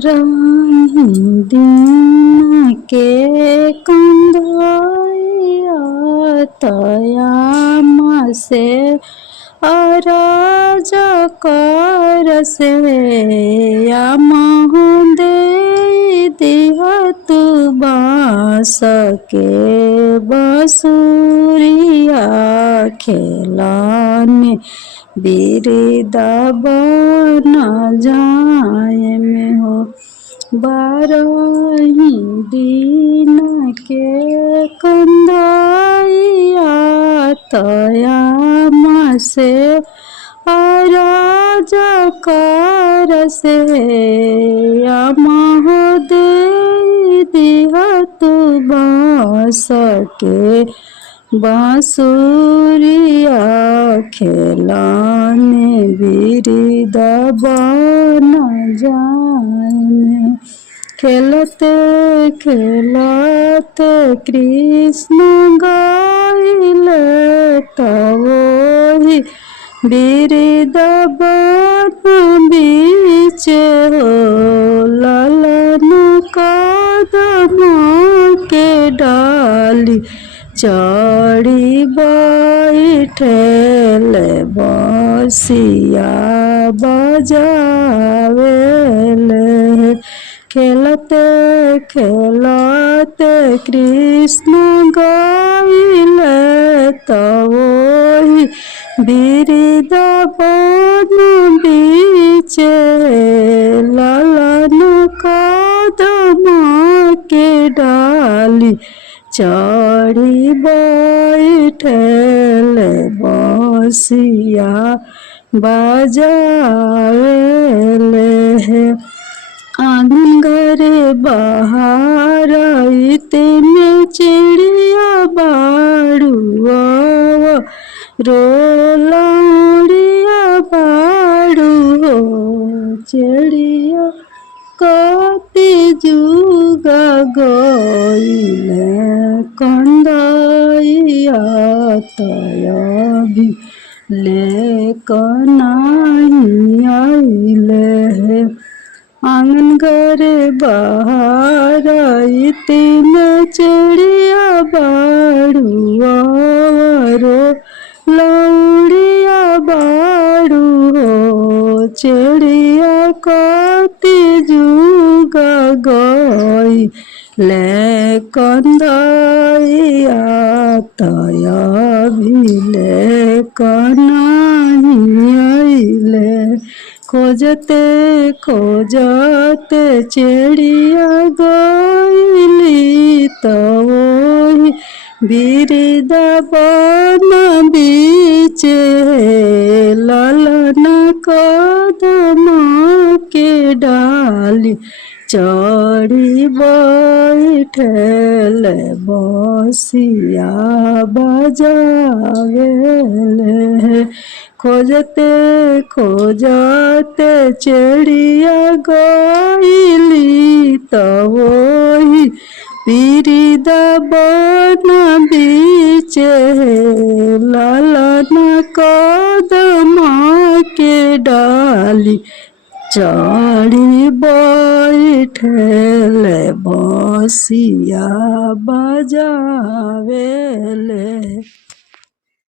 बारही दिन के कंधाइया तयामा से अरज कर से या दे दिहत बाँस के बसुरिया खेलाने बिरदा बना जाए में हो। बारही दिन के कंधाइया तयामा से अरज कर से या दे दिहत बाँस के बाँसुरिया खेलाने बिरदा बना जाए। खेलते खेलते कृष्ण गाइले तवोहि बिरदा बन बीच हो। ललन कदम के डाली चढ़ी बैठेल बसिया बजावेले। खेलते खेलते कृष्ण गाइले तवोहि बिरदा बन बीच। ललन कदम के डाली चढ़ी बैठेल बसिया बजावेले। आंगन घरे बाहर में चिड़िया बाड़ुआ रोलौड़िया बाड़ू हो। चिड़िया कति जुगा गइले कंदाइया तयाभी लेकर नहीं आइले। आंगन घरे बाहर में चिड़िया बाड़ुआ रोलौड़िया बाड़ू हो। चिड़िया कति जुगा गइले कंदाइया तयाभी लेकर नहीं आइले। खोजते खोजते चिड़िया गइली तवोहि बिरदा बन बीच। ललन कदम के डाली चढ़ी बैठेल बसिया बजावेले। खोजते खोजते चिड़िया गइली तवोहि बिरदा बन बीच। ललन कदम के डाली चढ़ी बैठेल बसिया बजावेले।